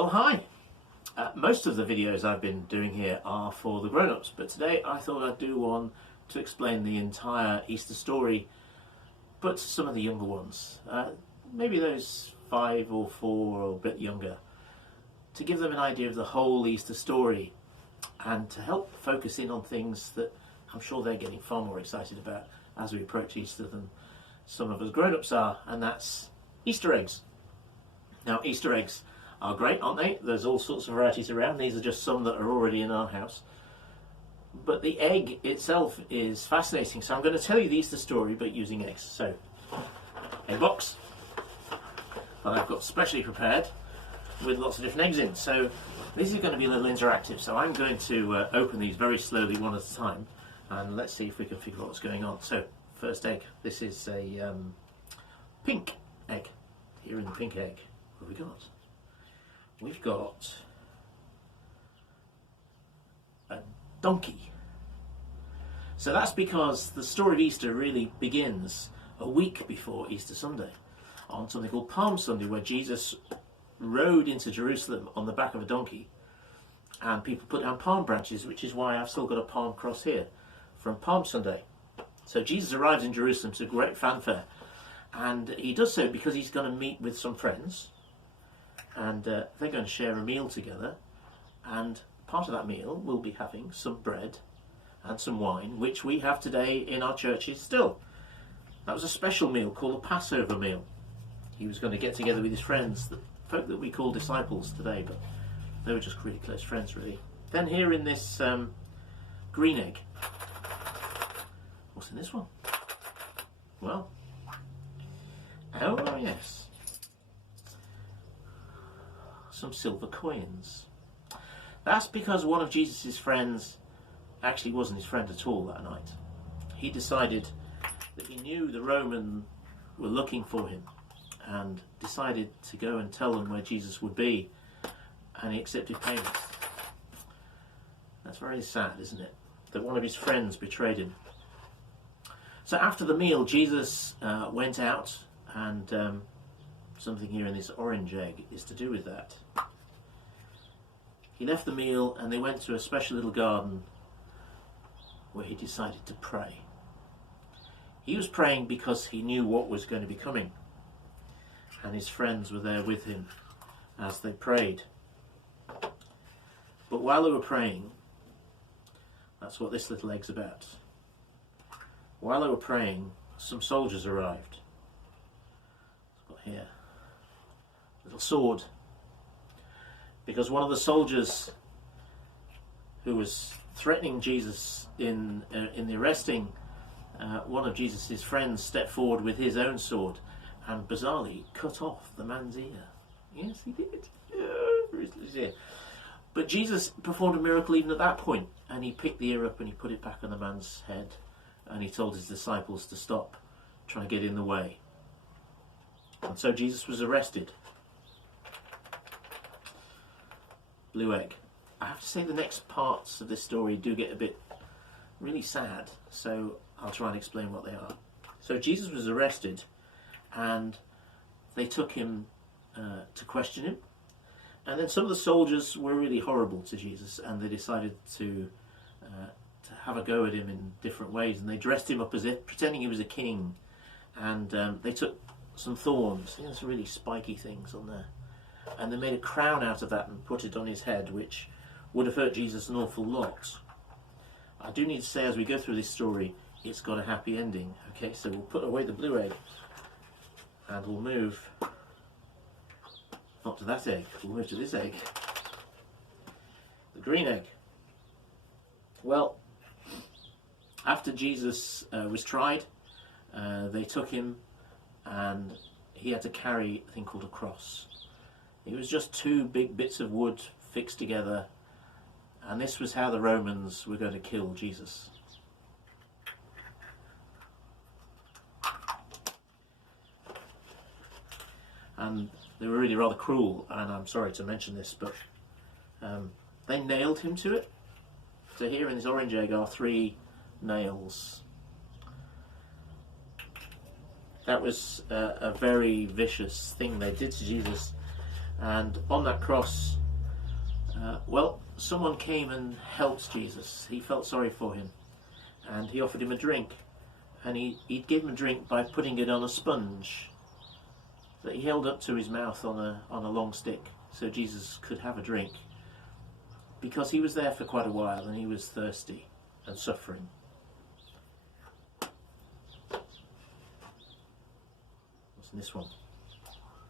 Well, hi! Most of the videos I've been doing here are for the grown-ups, but today I thought I'd do one to explain the entire Easter story, but to some of the younger ones, maybe those 5 or 4 or a bit younger, to give them an idea of the whole Easter story and to help focus in on things that I'm sure they're getting far more excited about as we approach Easter than some of us grown-ups are, and that's Easter eggs. Now, Easter eggs are great, aren't they? There's all sorts of varieties around. These are just some that are already in our house. But the egg itself is fascinating, so I'm going to tell you the Easter story but using eggs. So, egg box that I've got specially prepared with lots of different eggs in. So this is going to be a little interactive, so I'm going to open these very slowly one at a time, and let's see if we can figure out what's going on. So, first egg. This is a pink egg. Here in the pink egg, what have we got? We've got a donkey. So that's because the story of Easter really begins a week before Easter Sunday, on something called Palm Sunday, where Jesus rode into Jerusalem on the back of a donkey, and people put down palm branches, which is why I've still got a palm cross here from Palm Sunday. So Jesus arrives in Jerusalem to great fanfare, and he does so because he's going to meet with some friends, and they're going to share a meal together, and part of that meal will be having some bread and some wine, which we have today in our churches still. That was a special meal called a Passover meal. He was going to get together with his friends, the folk that we call disciples today, but they were just really close friends, really. Then here in this green egg, what's in this one? Well, oh yes, some silver coins. That's because one of Jesus' friends actually wasn't his friend at all that night. He decided that he knew the Romans were looking for him and decided to go and tell them where Jesus would be, and he accepted payment. That's very sad, isn't it? That one of his friends betrayed him. So after the meal, Jesus went out, and something here in this orange egg is to do with that. He left the meal and they went to a special little garden where he decided to pray. He was praying because he knew what was going to be coming, and his friends were there with him as they prayed. But while they were praying, that's what this little egg's about. While they were praying, some soldiers arrived. I've got here a little sword, because one of the soldiers who was threatening Jesus in the arresting, one of Jesus' friends stepped forward with his own sword and bizarrely cut off the man's ear. Yes, he did. Yeah. But Jesus performed a miracle even at that point, and he picked the ear up and he put it back on the man's head, and he told his disciples to stop trying to get in the way. And so Jesus was arrested. Blue egg. I have to say the next parts of this story do get a bit really sad, so I'll try and explain what they are. So Jesus was arrested, and they took him to question him, and then some of the soldiers were really horrible to Jesus, and they decided to have a go at him in different ways, and they dressed him up as if pretending he was a king, and they took some thorns, some really spiky things on there, and they made a crown out of that and put it on his head, which would have hurt Jesus an awful lot. I do need to say, as we go through this story, it's got a happy ending. Okay, so we'll put away the blue egg, and we'll move not to that egg, we'll move to this egg, the green egg. Well, after Jesus was tried, they took him, and he had to carry a thing called a cross. It was just 2 big bits of wood fixed together, and this was how the Romans were going to kill Jesus. And they were really rather cruel, and I'm sorry to mention this, but they nailed him to it. So here in this orange egg are 3 nails. That was a very vicious thing they did to Jesus. And on that cross, well, someone came and helped Jesus. He felt sorry for him, and he offered him a drink. And he gave him a drink by putting it on a sponge that he held up to his mouth on a long stick, so Jesus could have a drink, because he was there for quite a while and he was thirsty and suffering. What's in this one?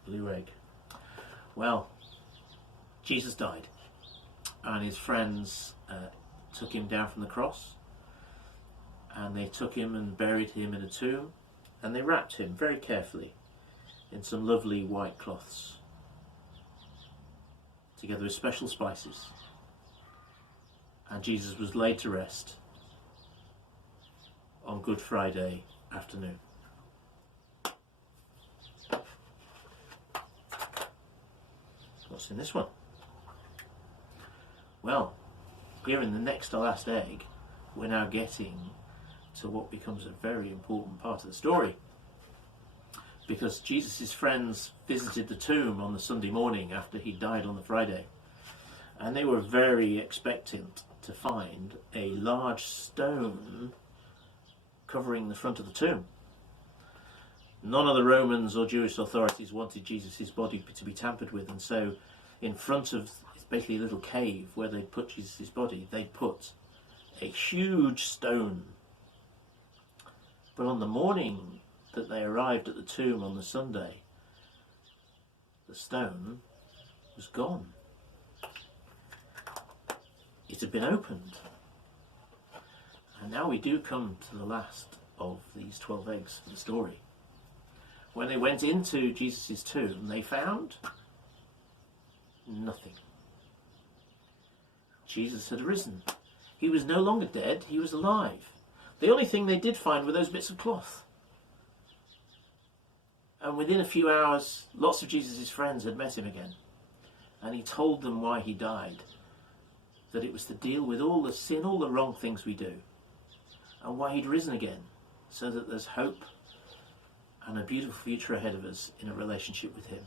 Blue egg. Well, Jesus died, and his friends took him down from the cross, and they took him and buried him in a tomb, and they wrapped him very carefully in some lovely white cloths, together with special spices. And Jesus was laid to rest on Good Friday afternoon. What's in this one? Well, here in the next to last egg, we're now getting to what becomes a very important part of the story. Because Jesus' friends visited the tomb on the Sunday morning after he died on the Friday. And they were very expectant to find a large stone covering the front of the tomb. None of the Romans or Jewish authorities wanted Jesus' body to be tampered with, and so in front of, it's basically a little cave where they put Jesus' body, they put a huge stone. But on the morning that they arrived at the tomb on the Sunday, the stone was gone. It had been opened. And now we do come to the last of these 12 eggs for the story. When they went into Jesus' tomb, they found nothing. Jesus had risen. He was no longer dead, he was alive. The only thing they did find were those bits of cloth. And within a few hours, lots of Jesus' friends had met him again. And he told them why he died. That it was to deal with all the sin, all the wrong things we do. And why he'd risen again, so that there's hope and a beautiful future ahead of us in a relationship with him.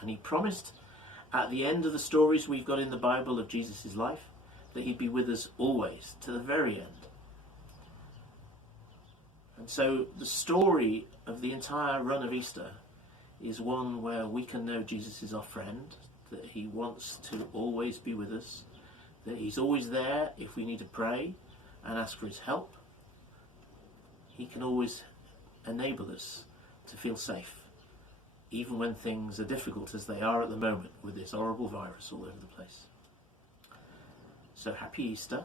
And he promised at the end of the stories we've got in the Bible of Jesus' life that he'd be with us always, to the very end. And so the story of the entire run of Easter is one where we can know Jesus is our friend, that he wants to always be with us, that he's always there if we need to pray and ask for his help. He can always enable us to feel safe, even when things are difficult as they are at the moment with this horrible virus all over the place. So happy Easter,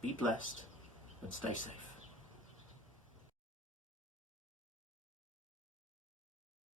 be blessed, and stay safe.